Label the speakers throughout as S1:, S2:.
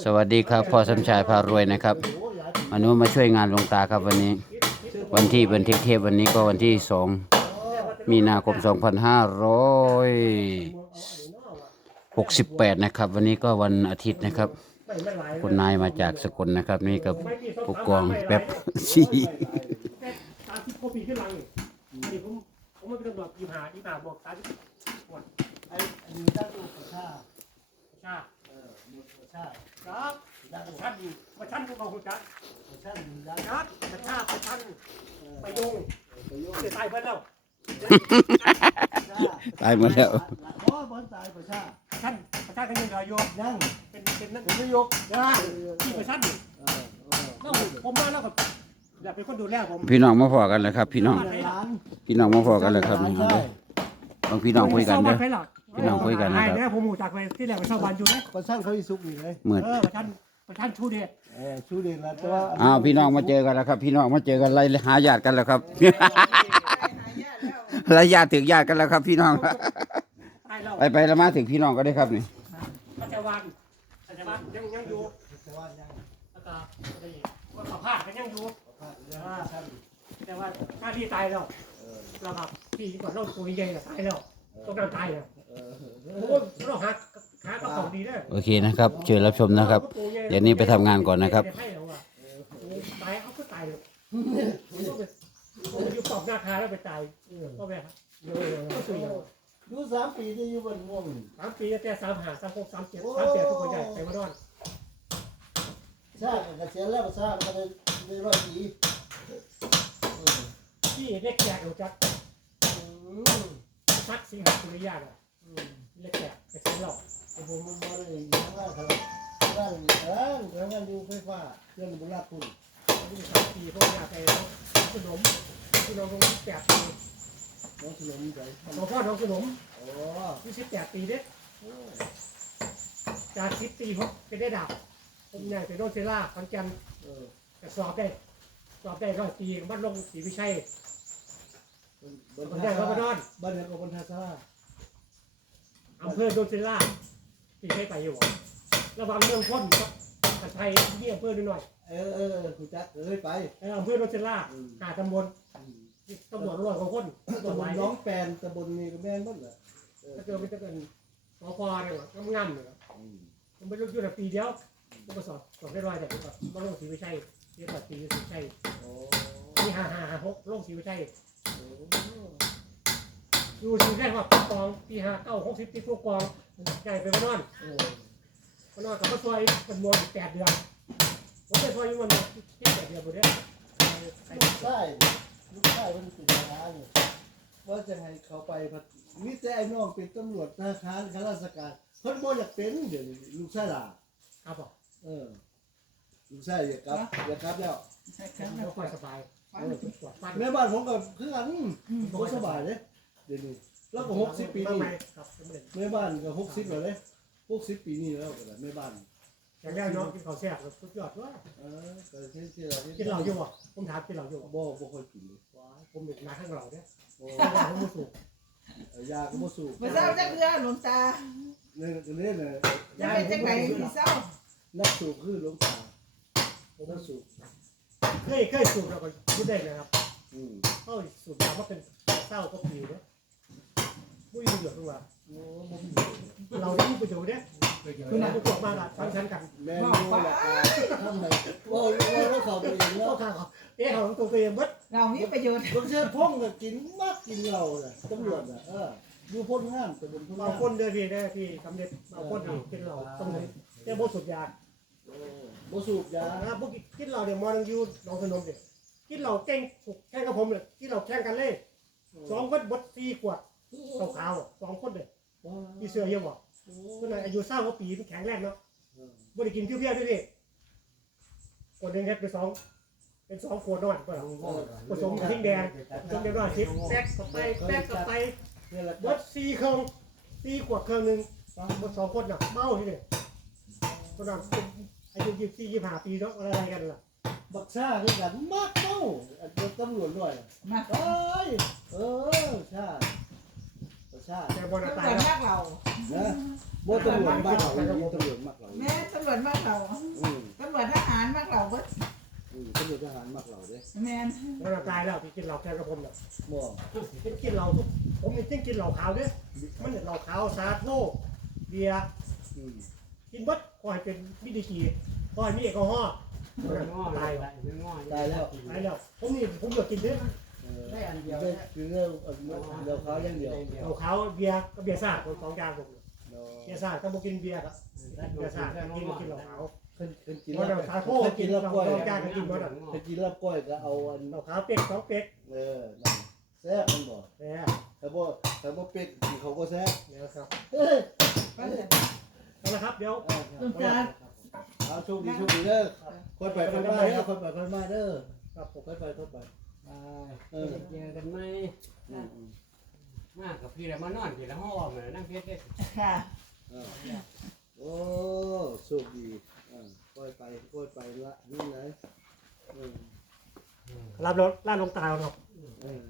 S1: สวัสดีครับพ่อสมชายพารวยนะครับวันนี้มาช่วยงานหลวงตาครับวันนี้ วันที่บันทึกเทปวันนี้ก็วันที่สองมีนาคม 2568 นะครับ วันนี้ก็วันอาทิตย์นะครับ คุณนายมาจากสกลนะครับ นี่กับผู้กองแป๊บชี้
S2: สา มสิบกว่าปีขึ้นหลังนี่อันนี้ผมผมมาเป็นตำรวจยี่ห้ายี่ห้าบอกสามสิบกว่า
S3: ไอ้อันนี้ตั้งตัวประชา
S2: ชา
S3: เออหมดประชา
S2: ครับประชันประชันพวกเราคุณจัก
S3: ประชาดีได้
S2: ครับประชาประชันไปยง
S3: ประโยชน์
S2: เสียตายไปแล้ว
S1: ตายหมดแล้ว
S3: เพราะบอลตายประชา
S2: ประชันประชันกันยังไงโยม
S3: ยัง
S2: เป็นเป็นนั่น
S3: ผมไม่ยก
S2: นะที่ประชันนี่
S3: เออเออ
S2: แล้วผมมาแล้วก็อยากเป็นคนดูแลผม
S1: พี่น้องมาพอกันเลยครับ พี่น้อง
S3: ร้าน
S1: พี่น้องมาพอกันเลยครับนี่เอา
S3: ใช่
S1: เด้อต้องพี่น้องคุยกันเด้อ
S2: ไปหรอ
S1: พี่น้องคุยกันนะครับ
S2: ไอ้เนี่ยผมหูจักไปที่แรกไปเช่าบ้านอยู่นะ
S3: ประชาเขาอีสุกนี่เลย
S1: เหมือน
S2: เออประชันประชันชูเดช
S3: เออชูเด่นแล้วแต่ว่า
S1: อ้าวพี่น้องมาเจอกันแล้วครับ พี่น้องมาเจอกันไล่หาญาติกันแล้วครับไล่ญาติถึงญาติกันแล้วครับ พี่น้อง
S2: ตายแล้ว
S1: ไปไปแล้วมาถึงพี่น้องก็ได้ครับนี่
S2: ปัจจุบันปัจจุบันยังยังอยู่
S3: แต่ว่ายัง
S2: แล้วก็อะไรอีกว่าสัมภาษณ์กันยังอยู่
S3: พลาดยังท่าน
S2: แต่ว่าหน้าที่ตายแล้ว
S3: เออ
S2: แล้วครับที่ก่อนเราตัวใหญ่ๆน่ะตายแล้วต้องการตายแล้ว
S3: เออ
S2: โอ้ยเราหาหากระป๋องดีได้
S1: โอเคนะครับเชิญรับชมนะครับ เดี๋ยวนี้ไปทำงานก่อนนะครับ
S2: ให้เราอะโอ้ยตายเอาก็ตายเลยต้องไปอยู่ปอบหน้าคาแล้วไปตายก็แบบเดี๋ยวๆก็สุดแล้ว
S3: ดูสามปีที่อยู่บนม่วง
S2: สามปีแต่สามหาสามหกสามเจ็ดสามแปดทุกคนใหญ่ไปมาดอน
S3: ชาติเกษียณแล้วประชาก็ได้ได้ร้อยปีเออ
S2: ที่เล็กแจกเราจัก
S3: อืม
S2: ซักสิงหาคุริยาอะ
S3: อื ม
S2: เล็กแจกไปซื้อเรา
S3: ผมมันบ่ได้ยังว่าครับว่าเออเดี๋ยวงานอยู่ไฟฟ้าเครื่องบุญรักคุณ
S2: ที่สามปีพวกยาไปแล้วขนมที่เราลงแปดปี
S3: น้องสนมใจ
S2: หลวงพ่อน้องขนม
S3: โอ้
S2: ยี่สิบแปดปีเด้จากสิบปีผมไปได้ดาบผมใหญ่ไปโนเซล่าขอนแก่น
S3: เออ
S2: แต่สอบได้สอบได้ร้อยปีบ้านลงศรีวิชัย
S3: บน
S2: ผม
S3: ท่า
S2: ได้เขาไปนอน
S3: บ้านเดียวกับบนท่าซา
S2: อำเภอโนเซล่าที่ใช้ไปอยู่ระหวังเมืองพ้นกับกันไทยที่อำเภอนิดหน่อย
S3: เออเออคุณจักเอ้ยไป
S2: เอออำเภอโนเซล่าหาตำบลตำรวจร้อยกว่าคน
S3: ตำบลน้องแปนตำบลนี่ก็แม่นหมดแหละเออ
S2: ถ้าเจอไม่จะเป็นสพเนี่ยงามๆเลยผมไม่รู้อยู่แต่ปีเดียวผมก็สอบสอบได้ร้อยแต่ผมก็มาลงศรีวิชัยเรียนต่อศรีวิชัย
S3: โอ้
S2: ปีห้าห้าห้าหกลงศรีวิชัย
S3: โอ้
S2: อยู่ศรีวิชัยว่าปีกองปีห้าเก้าหกสิบปีพวกกองใหญ่ไปมานอน
S3: เออ
S2: มานอนกับมาซอยเป็นมวลแปดเดือนผมไปซอยอยู่มันแค่แปดเดือนหมดเลยไป
S3: ลูกชายลูกชายมันติดทหารอยู่ว่าจะให้เขาไปพัดมีแต่ไอ้น้องเป็นตำรวจทหารข้าราชการเพิ่นบ่อยากเป็นเดี๋ยวนี้ลูกชายล่ะ
S2: ครับผม
S3: เออลูกชายอยากกลับอยากกลับแล้ว
S2: ไม่ค่อยสบายปวดฟัน
S3: แม่บ้านผมก็คือกันบ่สบายเด้เดี๋ยวนี้แล้วก็60ปี
S2: ทำ
S3: นี่
S2: ไมครับสำเร็จ
S3: แม่บ้านก็60แล้วเด้60ปีนี่แล้วก็ได้แม่บ้าน
S2: อย่างแรกเนาะกินข้าวแซ่บสุดยอดว่า
S3: เออก็เช่นที่เรา
S2: กินเหล้าอยู่บ่ผมถามกินเหล้าอยู่บ่
S3: บ่บ่ค่อยกินเลย
S2: ว้ายผมเป็นนาข้างเหล้าเนี่ย
S3: โอ้
S2: ผมไม่สูบ
S3: ยาก็บ่สูบ
S4: มาเศร้าจักเรือหลวงตา
S3: เนี่ยเนี่ยเนี่ย
S4: จะเป็นจังไหนที่เศร้า
S3: นักสูบคือหลวงตาผมก็สูบ
S2: เคยเคยสูบแล้วก็พูดได้นะครับ
S3: อืม
S2: เขาสูบยามาเป็นเศร้าก็ปีเนี่ยไม่มีประโยชน์ตัว
S3: โอ้บ่มี
S2: เราได้มีประโยชน์เนี่ยคือเราพวกมาละทั้งชั้นกัน
S3: แม่รู้แหละทำไมว่าว่าว่าเขาตัวเอง
S2: พ่อ
S3: เนาะ
S2: ข้างเขาเอ๊ะเขาตัวตัวเองมัด
S4: เรามีประโยชน์
S3: บางเช่นพ่องก็กินมากกินเหล้าน่ะตำรวจน่ะเอออยู่พ้นห้ามแต่บนพ้น
S2: บาง
S3: ห้าม
S2: คนเดินพี่ได้พี่สำเร็จบางคนนี่กินเหล้าต้องเลยแต่บ่สูบยา
S3: โอ้บ่สูบยา
S2: นะพวกกินเหล้าเนี่ยมอนังยูน้องสนมเนี่ยกินเหล้าเก่งแข่งกับผมเลยกินเหล้าแข่งกันเลยสองคนบดสี่ขวด ขาวๆสองคนเลยพี่เสือเยอะบ่
S3: โอ้
S2: คนไหนอายุเศร้ากว่าปีมันแข็งแรงเนาะบ่ได้กินเพี้ยวๆด้วยพี่คนหนึงเฮ็ดไปสองเป็นสองขวดนอนเปล่าผสมทิ้งแดงผสมเดียวน้อยสิแป๊กเข้าไปแป๊กเข้าไป
S3: นี่แหละ
S2: เบิดสี่เครื่องสี่ขวดเครื่องหนึงบดสองคนน่ะเมาที่นี่คนนั้นอายุยี่สิบสี่ยี่สิบห้าปีเนาะอะไรกันล่ะ
S3: บักซ่าคือกันมากเมาอันเป็นตำรวจด้วย
S4: มา
S3: เอ้ยเออชา ชาติ
S2: แต่บอล
S4: ตำร
S2: ตายว
S4: จ
S2: แล้ว
S4: มากเรา
S3: นะบ่ตำรวจบ้านเราตำรวจมากเรา
S4: แม่ตำรวจมากเรา
S3: อืม
S4: ตำรวจทหารมากเราเบิด
S3: อืมตำรวจทหารมากเราเด้
S4: แม่น
S2: บอลตายแล้วพี่กินเหล้าแทนกับผมเนี่ย
S3: บ่
S2: เป็นกินเหล้าทุกผมนี่กินกินเหล้าขาวเด้มันเนี่ยเหล้าขาวซาโต้เบียร์
S3: อืม
S2: กินเบัดก็ให้เป็นวิธีกีก็ให้มีแอลกอฮอล์ตายแล้ว
S3: ตายแล้ว
S2: ตายแล้วผมนี่ผมเลือกกินเด้อ
S3: เออ ได้อันเดียวคือเรื่องเดียวเขาอย่างเดียว
S2: เหล้าขาวเบียร์ก็เบียร์ซ่าคนสองอย่างผม
S3: เนาะ
S2: เบียร์ซ่าถ้าบ่กินเบียร์ครับเบียร์ซ่ากินก็กินเหล้าขาว
S3: ขึ้นขึ้นกิน
S2: กิน
S3: แล้
S2: แล้ววซาโต้
S3: ขึ้น
S2: กิ
S3: กิ
S2: น
S3: น
S2: แล้
S3: แล้ววกล้วย
S2: สองอย่างก็กินหมดอะ
S3: ขึ้นกินแล้วกล้วยก็เอาอัน
S2: เหล้าขาวเป็กสองเป็ก
S3: เออนั่นแซ่บมันบ่
S2: แหม่
S3: แต่บ่แต่บ่เป็ดกินเขาก็แซ่บ
S2: เนี่ยครับ
S3: เฮ้ย
S4: ก็เลย
S2: เอาละครับเดี๋ยว
S4: หลวงตา
S3: เอาโชคดีโชคดีเด้อค่อยไปค่อยมานะค่อยไปค่อยมาเด้อ
S2: ครับผม
S3: ค่อยไปค่อยไป
S5: เออเจอกันไหม
S3: อืมอืม
S5: มากกับพี่แล้วมานอนพี่แล้วห้องเหมือนนั่งเพชรได้
S4: ค่ะ
S3: เออโอ้โชคดีอ่าค่อยไปค่อยไปละนี่ไหนเออ
S2: รับรถลาดลงตายครับ
S3: เออ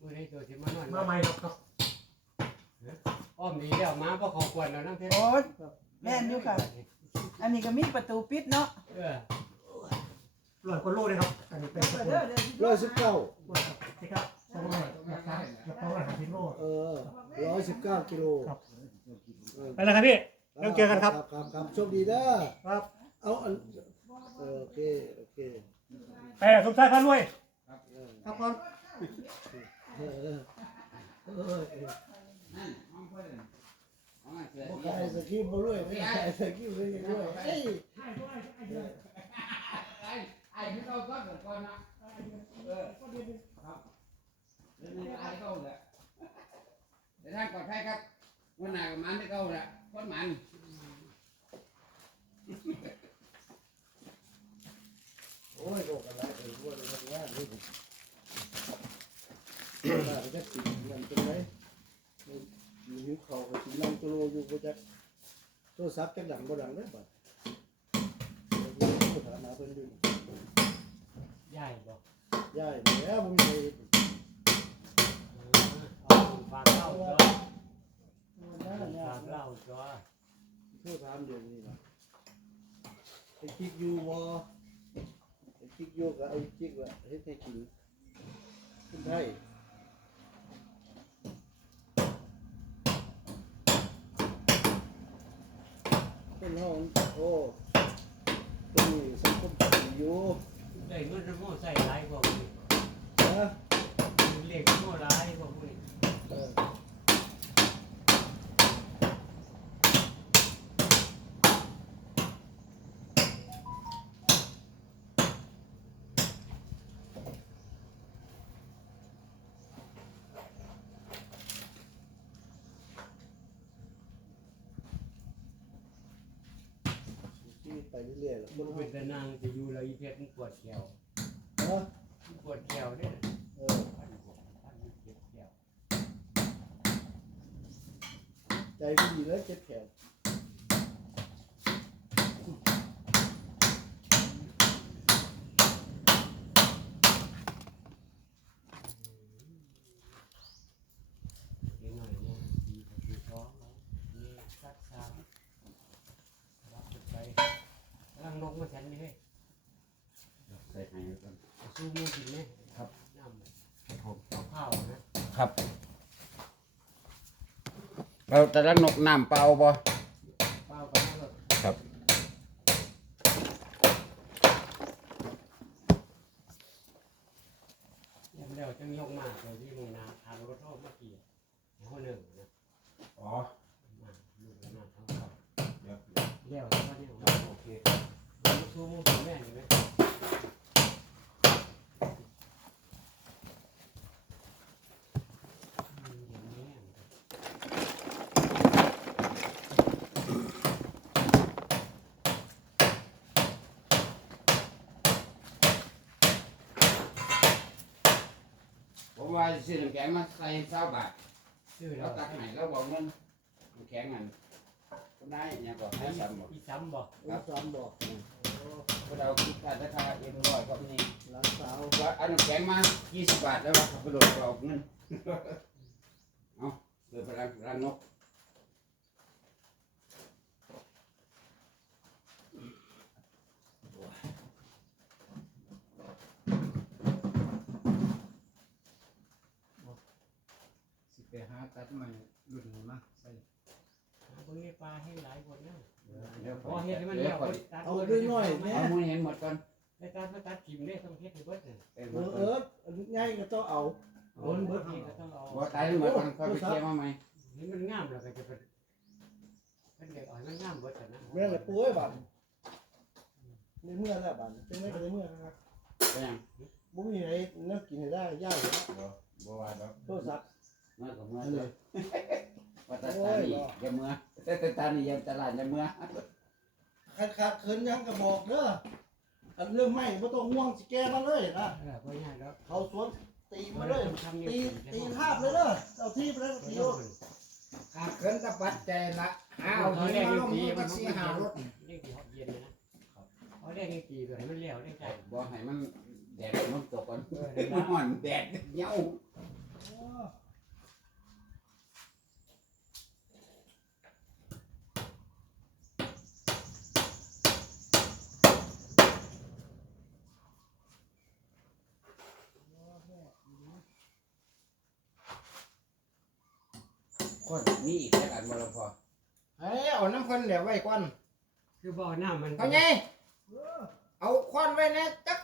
S5: มื่อนี้ตัวที่มานอน
S2: มาใหม่ครับครับ
S5: อ้อมดีแล้วมาเพราะเขาควรแล้วนั่งเพชร
S4: โอ้ยแม่นอยู่ค่ะ อันนี้ก็มีประตูปิดเนาะ
S5: เออ
S2: ร้อยกว่าโลเลยครับอันนี้เป็น
S4: เปิ
S2: ประ
S4: ด
S2: ตู
S4: เด้อเด้อ
S3: ร้อยสิบเก้า
S2: นี่ครับสองร้อยราคาราคาอาหารพิโล
S3: เออร้อยสิบเก้ากิโล
S2: ครับ
S3: เออ
S2: ไปแล้วครับพี่แล้วเจอกันครับ
S3: ครับครับโชคดีเด้อ
S2: ครับ
S3: เอาอันเออโอเคโอเค
S2: ไปสมชายพารวย
S3: เออ
S2: ครับก่อน
S3: เออเออเออเออบ่ขายสกีบ่รวยไม่ขายสกีบ่รวยรวย
S5: ไอ้ที่เราก็เกิดก่อนนะเออครับเดี๋ยวนี้ไอ้เข้าแหละเดี๋ยวท่านปลอดภัยครับวันหน้ากับมันได้เข้าแหละคนมัน
S3: โอ้ยโลกอะไรเออว่าเลยว่านี่น่าจะติดเงินจังได๋อยู่หิวเข้าก็สินั่งตัวโลอยู่บ่จักโทรศัพท์จักดังบ่ดังเด้อบัดเดี๋ยวโทรหาหาเพิ่นอยู่
S5: ใหญ่บอก
S3: ยายแล้วบ่มีใคร
S5: เอาฝากเล่าจ้ะ
S3: นั่นน่ะ
S5: ฝากเล่าจ้ะ
S3: โทรถามเดี๋ยวนี้นะไอ้กิ๊กอยู่บ่ไอ้กิ๊กอยู่กับไอ้กิ๊กว่าเฮ็ดให้กินกินได้เป็นห้องโอ้ตัวนี้สังคมอยู่
S5: ได้เงินระโมใส่หลายกว่าพี่
S3: นะ
S5: เรียกระโมหลายกว่าพี่
S3: เออชีวิตไป เรื่อยๆแล้วค
S5: มันน
S3: เฮา
S5: เป็นแต่นางจะอยู่แล้วอีเพชรมันปวดแขว
S3: เนาะ
S5: มันปวดแขวเนี่ย
S3: เออ
S5: พันหกพันเจ็ดแขว
S3: ใจไม่ดีแล้วเจ็บแขน
S5: เดี๋ยวหน่อยเนี่ยดีกับดีท้องแล้วมีสักสามรับไปกำลังลงมาฉันนี่เฮ้ย
S1: ใส่ให้ ก่อน
S5: สู้มือกินไหมครับ น้ำ
S1: ครับผม
S5: ข้าวนะครับ
S1: เราแต่ละนกน้ำเปล่าบ่
S5: เปล่ากับน้ำ
S1: ครับ
S5: ยังเดี๋ยวจะยกมาโดยที่มึงนาทานรถโทษเมื่อกี้ห้อหนึ่งนะ
S1: อ๋อ
S5: มาลูกมาทั้งเขา
S1: เดี๋ยว
S5: เลี้ยวแล้วก็เนี่ยโอเคมันสู้มือถือแม่นี่ไหมอืมอย่างนี้อะ
S1: ผม ว่าซื้อน้ำแข็งมาใส่เช้าบาท
S5: ซื้อแล้
S1: เรา
S5: ว
S1: ตักให้เราบอกเงินน้ำแข็งอันก็ได้เนี่ยก็ให้ซ้ำบอก
S5: อีซ้ำบอก
S3: รับสามบอก
S1: พวกเราคิดค่าราคาเอ็มร้อยก็มี
S3: หลานสาว
S1: ว่าเอาน้ำแข็งมา20บาทแล้วว่าเขาไปโดดเอาเงินโดยพลังรังนก
S6: สิไปหา ตัดใหม่รุ่นนี้มาใส่
S5: เบิ่งในปลาให้หลายคนนะ
S1: เดี๋ยว
S5: พอเฮ็ดให้มัน
S1: เดี๋
S5: แล้
S1: ยว
S5: ว
S1: ก่อน
S5: ตัด
S3: เอาด้วยหน่อยเนี่
S1: เอา
S3: ย
S1: มือเห็นหมดก่อน
S5: ในการมาตัดกิ่มเนี่ยต้องเฮ็ดให้เบิดน่ะ
S1: เอ้ยห
S3: เอ
S1: มด
S3: อ
S1: ก่
S3: เอ
S1: อน
S3: อง่ายก็ต้องเอา
S5: โอนเบิดนี่ก็ต้องเอา
S1: บ่ตายทั้งหมดก่อนค่อยไปเคลียร์มาใหม่
S5: ให้มันงามแล้วก็จะเป็นเป็นเด็กอ่อยมันงามเบิดกันนะ
S3: แม่เลยปุ้ยบัดในเมื่อแล้วบัดเป็นไม่ในเมื่อครับ
S1: เป็นยัง
S3: บุ้มีอะไรนักกินให้ได้ย่างเลย
S1: บ่บ่ว่าดอก
S3: โทษสัก
S1: เมื่อก็เมื่อ
S3: อัน
S1: เล
S3: นี้
S1: ยว่าแตาตานี่อย่าเมื่อแต่แต่ตานี่อย่าตลาดอย่าเมื่อ
S3: ขาดขาดเขินยังก็บอกเด้ออันเรื่องไม่ไม่ต้องห่วงสิแก้มาเลยนะ
S5: เออบ่ยากแล้ว
S3: เขาสวนตีมาเลย
S5: ทำนี่
S3: ตีตีทาบเลยเด้อเอาที่ไปแล้วตีโลด
S6: ขาดเขินตะปัดใจละหาเอาหินมาลงมือมันสิหารถ
S5: เรื่องที่เย็นเลยนะเอาเรื่องนี้กี่ตัวให้มันเลี้ยวได้ใจ
S1: บ่ให้มันแดดมันตกก่อน
S5: เออเดี๋ยว
S1: มัน
S5: นะ
S1: ห่อนแดดเหนี ยวคนมีอีกแล้วกันบ่ล่ะพอ
S6: เฮ้ยเอาน้ำคนเหลวไว้ก่อน
S5: คือบ่อน้ำมัน
S6: เอาไงเอาควันไว้นะจัก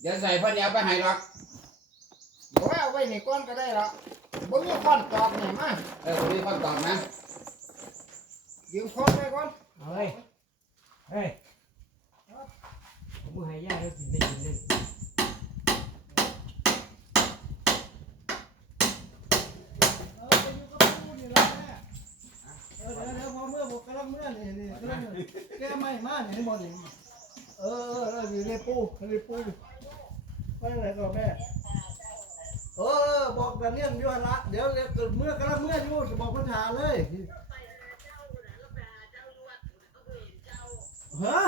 S1: เดี๋ยวใส่พ่อเดียวไปให้หรอก
S6: บอกว่าเอาไว้ในก้อนก็ได้ละบ่มีควันตอกนี่มา
S1: เออมีคนตอบนะ
S6: ยืมควันไว้ก่อน
S5: เฮ้ยเฮ้ยผมให้ย่าแล้วกินได้กินนั่น
S3: เอาไปอยู่กับปูนี่ละแม่เออเดี๋ยวเดี๋ยวพอเมื่อผมกำลังเมื่อนี่นี่กำลังแก้ไม่มานี่ให้หมดนี่เออเออเอออยู่ในปูในปูไปไหนก่อนแม่ เออ บอกแบบนี้อยู่หั่นละเดี๋ยวเดี๋ยวเมื่อกำลังเมื่ออยู่จะบอกปัญหาเลยฮะ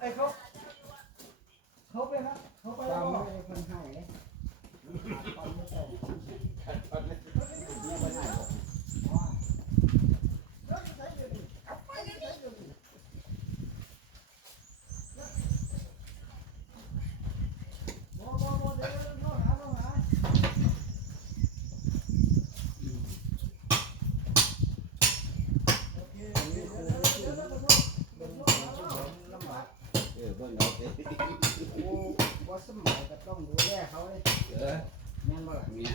S3: ไอเขาเขาไปนะเขาไปแล้
S6: ม
S3: ว
S6: ไม่ได้คนให้เลย ลำบาก
S1: เออเบิ่งเอาสิ
S6: โอ้บ่สมัยก็ ต้องดูแลเขาเลย
S1: เออ
S6: แม่นบ่ล่ะ
S1: เมีย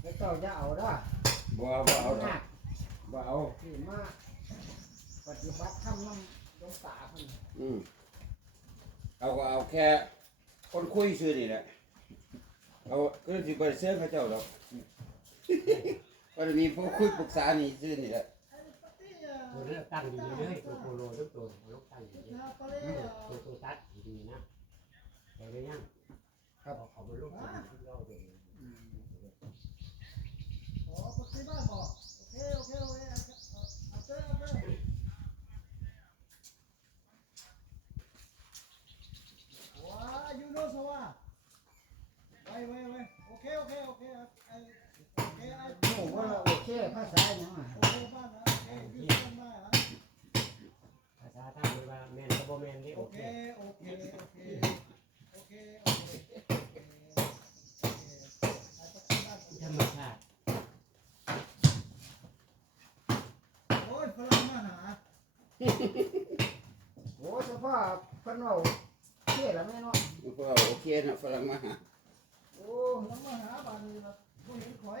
S6: แล้วเจ้าจะเอาเด้
S1: บ่บ่เอาดอ
S6: หนั
S1: ก
S6: ก
S1: บ่เอา
S6: ที่มาปฏิบัติธรรมน้ำหลวงตาเพิ่น
S1: อืมเอาก็เอาแค่ คนคุยซื่อนี่แหละเอาก็สิบ่ได้เสื้อเขาเจ้าดอกก็มีผู้คุยปรึกษานี่ซื่อนี่แหละ
S5: ตัวนี้ตั้งดีเลยตัวโคโลทุกตัวลูกตั้งดีตัวตัวตัดดีนะ แต่ก็ยังครับเขาเป็นลูกที่เราเด็ก
S3: อ๋อปกติบ้านบอกโอเคโอเคโอเคเอาเต้เอาเต้ว้ายูโนสวาไว้ไว้ไว้โอเคโอเคโอเคไอโอเคไอ
S6: โอ้ว่าโอเคภาษาหยังอะ
S3: โอเคบ้านนะโอเคยูโนมาฮะ
S5: ภาษาทางว่าแมนกับโบแมนที่
S3: โอ
S5: โอ
S3: เค
S5: เค
S3: โอเคโอเคโอเคโอเคไอปกติบ้าน
S5: ธ รรมชาติ
S3: โอ้ยฝรั่งมาหา
S6: โอ้เฉพาะเพิ่นเอาเท่แล้วแม่เนาะ
S1: ก็โอเคนะฝรั่งมาหา
S3: โอ้ฝรั่งมาหาบ้านนี้ละผู้เห็นข่อย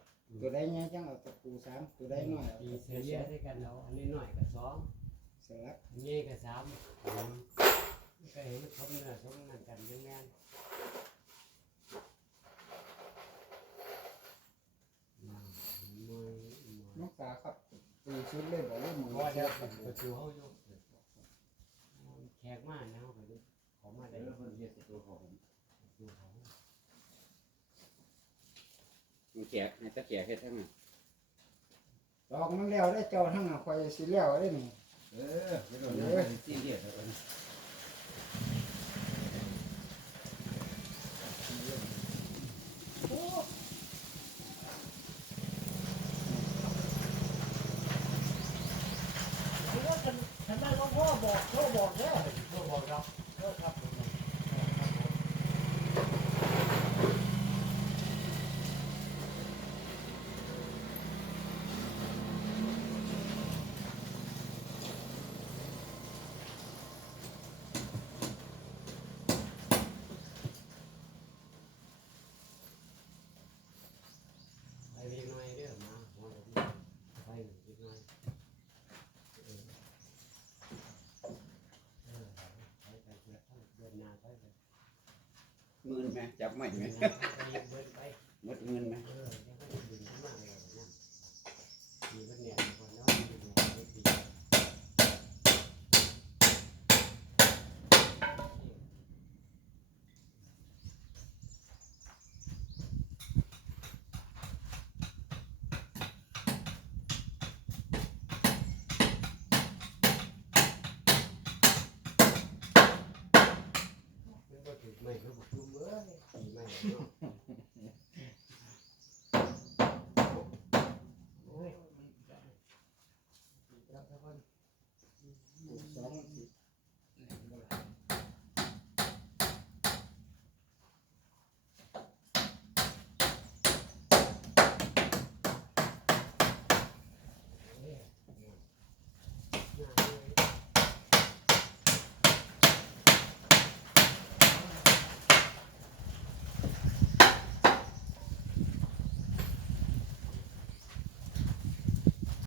S3: ะ
S6: ปูสามไปน้ำตัวใดใหญ่จังเอาตะปูสามตัวใดน้อยเอา
S5: ปี
S6: ตะ
S5: เสี
S6: ปู
S5: ยเย
S6: สอ
S5: อะ
S6: ง
S5: ด้วยกันเอาอันนี้หน่อยกับสอง
S6: สลับ
S5: อันนี้กับสามอืมก็เห็นสมเนื้อสมนั่นกันยังแม่นอืมมือมือ
S6: น้องตาครับตีชุดเลยบอกว่ามือ
S5: เพราะว่าเดี๋ยวประตูเขาอยู่แขกมากนะเขาก็ดูเขามาได้ประตูเขา
S1: มันแจกให้ตะแจกเฮ็ดทั้งนั้น
S6: ดอกมันแล้วได้เจ้าทั้งอะคอยสิแล้วได้นี่
S1: เออไม่ต้องเลยซีเรียสแล้วกัน
S2: คือว่าคันคันได้หลวงพ่อบอกโทรบอกเด้อ
S5: เขาบอกเรา
S2: เออครับผม
S5: ไปเรียนหน่อยเด้อมาหัวผมไปเรียนหน่อยเออเออไปไปเดินเดินหน้าไปไป
S1: ห มื่นไหมจับไม่ไหม
S5: เดินหน้าไปเดินไป
S1: หมดเงินไหม
S5: Uhum.